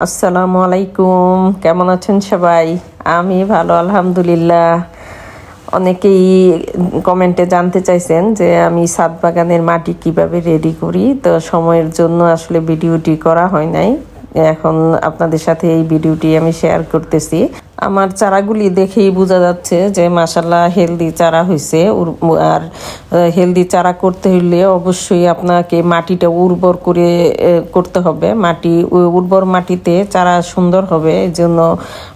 আসসালামু আলাইকুম, কেমন আছেন সবাই? আমি ভালো আলহামদুলিল্লাহ। অনেকেই কমেন্টে জানতে চাইছেন যে আমি ছাদ বাগানের মাটি কিভাবে রেডি করি, তো সময়ের জন্য আসলে ভিডিওটি করা হয় নাই। এখন আপনাদের সাথে এই ভিডিওটি আমি শেয়ার করতেছি। আমার চারাগুলি দেখেই বোঝা যাচ্ছে যে মাশাআল্লাহ হেলদি চারা হয়েছে। আর হেলদি চারা করতে হলে অবশ্যই আপনাকে মাটিটা উর্বর করে করতে হবে। উর্বর মাটিতে চারা সুন্দর হবে। এই জন্য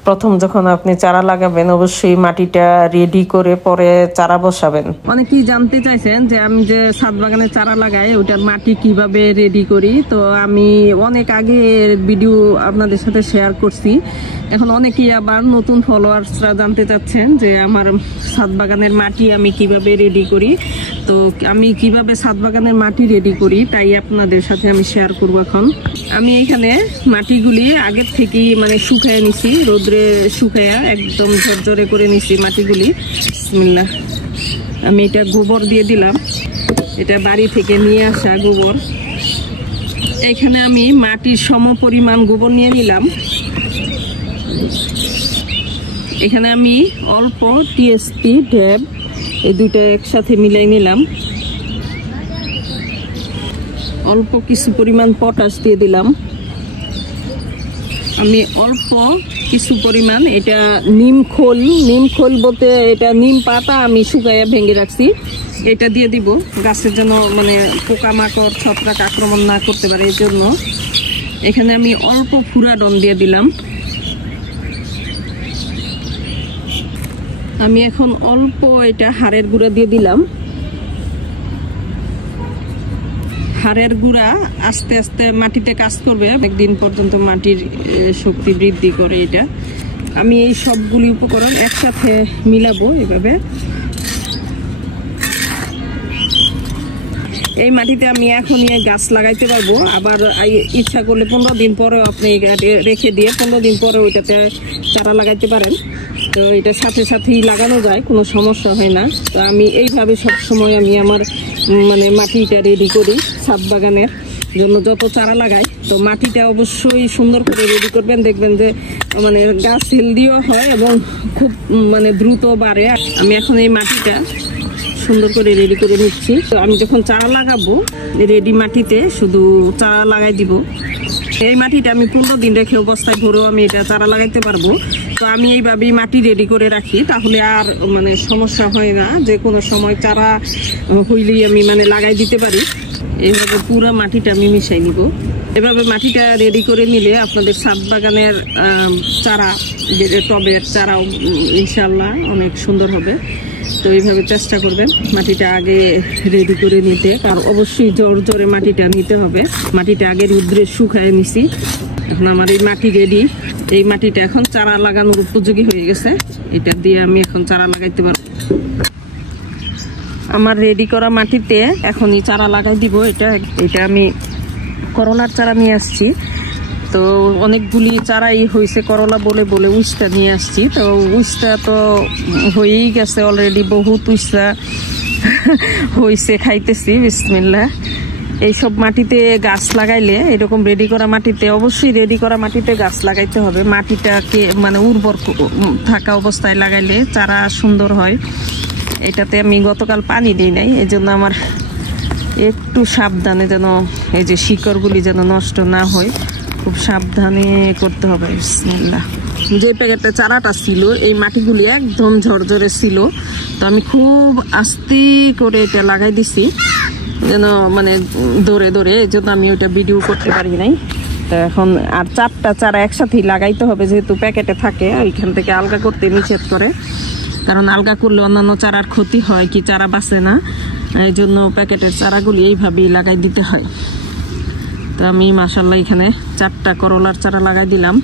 প্রথম যখন আপনি চারা লাগাবেন অবশ্যই মাটিটা রেডি করে পরে চারা বসাবেন। অনেকেই জানতে চাইছেন যে আমি যে ছাদ বাগানে চারা লাগাই ওটার মাটি কিভাবে রেডি করি। তো আমি অনেক আগে ভিডিও আপনাদের সাথে শেয়ার করছি। এখন অনেকেই আবার নতুন ফলোয়ার্সরা জানতে চাচ্ছেন যে আমার ছাদ বাগানের মাটি আমি কিভাবে রেডি করি। তো আমি কিভাবে ছাদ বাগানের মাটি রেডি করি তাই আপনাদের সাথে আমি শেয়ার করব। এখন আমি এখানে মাটিগুলি আগের থেকেই শুকায় নিছি, রোদ্রে শুকায়া একদম ঝরঝরে করে নিছি মাটিগুলি। বিসমিল্লাহ। আমি এটা গোবর দিয়ে দিলাম, এটা বাড়ি থেকে নিয়ে আসা গোবর। এখানে আমি মাটির সম পরিমাণ গোবর নিয়ে নিলাম। এখানে আমি অল্প টিএসপি ঢেব এই দুইটা একসাথে মিলাই নিলাম। অল্প কিছু পরিমাণ পটাশ দিয়ে দিলাম। আমি অল্প কিছু পরিমাণ এটা নিম খোল বলতে এটা নিম পাতা আমি শুকাইয়া ভেঙে রাখছি, এটা দিয়ে দিব গাছের জন্য, পোকামাকড় ছত্রাক আক্রমণ না করতে পারে এই জন্য। এখানে আমি অল্প ফুরাডন দিয়ে দিলাম। আমি এখন অল্প এটা হাড়ের গুঁড়া দিয়ে দিলাম। হাড়ের গুঁড়া আস্তে আস্তে মাটিতে কাজ করবে, একদিন পর্যন্ত মাটির শক্তি বৃদ্ধি করে এটা। আমি এই সবগুলি উপকরণ একসাথে মিলাবো এভাবে। এই মাটিতে আমি এখনই গাছ লাগাইতে পারবো, আবার ইচ্ছা করলে 15 দিন পরে আপনি রেখে দিয়ে 15 দিন পরে ওইটাতে চারা লাগাইতে পারেন। তো এটা সাথে সাথেই লাগানো যায়, কোনো সমস্যা হয় না। তো আমি এইভাবে সবসময় আমি আমার মাটিটা রেডি করি ছাদ বাগানের জন্য যত চারা লাগাই। তো মাটিটা অবশ্যই সুন্দর করে রেডি করবেন, দেখবেন যে গাছ হেলদিও হয় এবং খুব দ্রুত বাড়ে। আমি এখন এই মাটিটা সুন্দর করে রেডি করে নিচ্ছি। তো আমি যখন চারা লাগাবো রেডি মাটিতে শুধু চারা লাগাই দিব। এই মাটিটা আমি 15 দিন রেখে বস্তায় ভরেও আমি এটা চারা লাগাইতে পারবো। তো আমি এইভাবেই মাটি রেডি করে রাখি, তাহলে আর সমস্যা হয় না, যে কোনো সময় চারা হইলেই আমি লাগাই দিতে পারি। এইভাবে পুরো মাটিটা আমি মিশাই নিব। এভাবে মাটিটা রেডি করে নিলে আপনাদের ছাদ বাগানের চারা, টবের চারাও ইনশাল্লাহ অনেক সুন্দর হবে। তো এইভাবে চেষ্টা করবেন মাটিটা আগে রেডি করে নিতে। আর অবশ্যই জোরে মাটিটা নিতে হবে। মাটিটা আগে রোদ্রে শুকায় নিছি। এখন আমার এই মাটি রেডি। এই মাটিটা এখন চারা লাগানোর উপযোগী হয়ে গেছে। এটা দিয়ে আমি এখন চারা লাগাইতে পারবো। আমার রেডি করা মাটিতে এখনই চারা লাগাই দিব। এটা আমি করলার চারা নিয়ে আসছি। তো অনেকগুলি চারাই হয়েছে করলা বলে উস্তা নিয়ে আসছি। তো উস্তা তো হয়েই গেছে অলরেডি, বহুত উস্তা হয়েছে, খাইতেছি। বিসমিল্লাহ। এইসব মাটিতে গাছ লাগাইলে, এরকম রেডি করা মাটিতে, অবশ্যই রেডি করা মাটিতে গাছ লাগাইতে হবে। মাটিটাকে উর্বর থাকা অবস্থায় লাগাইলে চারা সুন্দর হয়। এটাতে আমি গতকাল পানি দিই নাই, এই জন্য আমার একটু সাবধানে যেন এই যে শিকড়গুলি যেন নষ্ট না হয়, খুব সাবধানে করতে হবে। বিসমিল্লাহ। যে প্যাকেটে চারাটা ছিল এই মাটিগুলি একদম ঝরঝরে ছিল, তো আমি খুব আস্তে করে এটা লাগাই দিছি যেন দৌড়ে, এই জন্য আমি ওটা ভিডিও করতে পারি নাই। তো এখন আর 4টা চারা একসাথেই লাগাইতে হবে, যেহেতু প্যাকেটে থাকে ওইখান থেকে আলগা করতে নিষেধ করে, কারণ আলগা করলে অন্যান্য চারার ক্ষতি হয়, কি চারা বাঁচে না। এই জন্য প্যাকেটের চারাগুলি এইভাবেই লাগাই দিতে হয়। তো আমি মাশাআল্লাহ এখানে 4টা করলার চারা লাগাই দিলাম।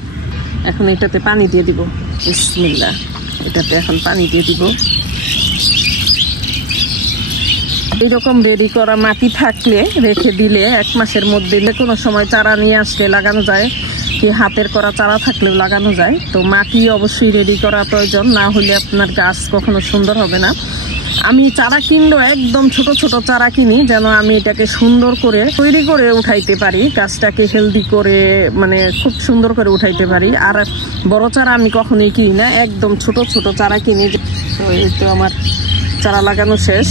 এখন এটাতে পানি দিয়ে দিব। বিসমিল্লাহ। এটাতে এখন পানি দিয়ে দিব। এইরকম রেডি করা মাটি থাকলে রেখে দিলে 1 মাসের মধ্যে যে কোনো সময় চারা নিয়ে আসলে লাগানো যায়, কি হাতের করা চারা থাকলেও লাগানো যায়। তো মাটি অবশ্যই রেডি করা প্রয়োজন, না হলে আপনার গাছ কখনো সুন্দর হবে না। আমি চারা কিনলেও একদম ছোট ছোট চারা কিনি, যেন আমি এটাকে সুন্দর করে তৈরি করে উঠাইতে পারি, গাছটাকে হেলদি করে মানে খুব সুন্দর করে উঠাইতে পারি। আর বড় চারা আমি কখনোই কিনি না, একদম ছোট ছোট চারা কিনি। তো এই তো আমার চারা লাগানো শেষ।